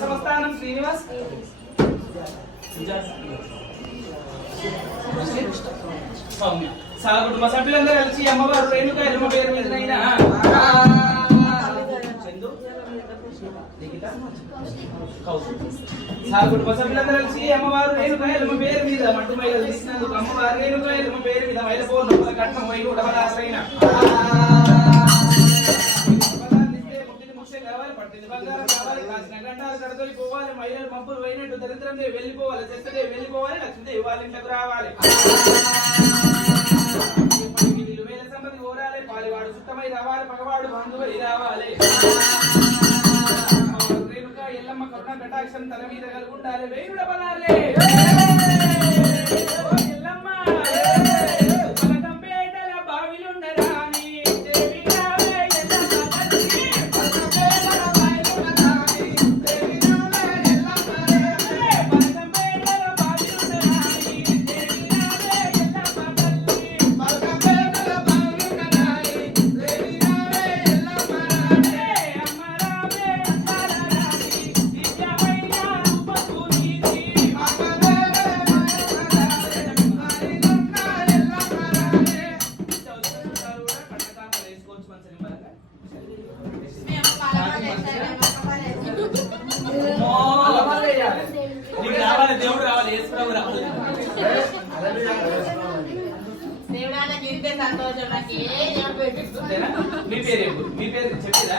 సమస్థానం శ్రీనివాస్ కుటుంబ సభ్యులందరూ కలిసి అమ్మవారు రేణుక ఎల్లమ్మ పేరు మీదనైనా కుటుంబ సభ్యులందరూ కలిసి అమ్మవారు రేణుక ఎల్లమ్మ పేరు మీద మట్టు మైలు తీసినందుకు అమ్మవారు రేణుక ఎల్లమ్మ పేరు మీద మైలపోలు కట్నం వై కూడా రాసైన పోవాలి మహిళలు పంపులు పోయినట్టు దరిద్రం వెళ్ళిపోవాలి చెత్తదే వెళ్ళిపోవాలి లక్ష్మీదేవి వాళ్ళ ఇంట్లోకి రావాలి వేల సంపత్తి కోరాలి పాలివాడు చుట్టమై రావాలి పగవాడు బంధువై రావాలి రేణుక ఎల్లమ్మ కరుణ కటాక్షం తల మీద కలుగుండాలి వేయుడ బలాలే ఎల్లమ్మ పలకంపేటల బావిలుండరా దేవుడు రావాలి యేసుప్రభు రావాలి మీ పేరు చెప్పిరా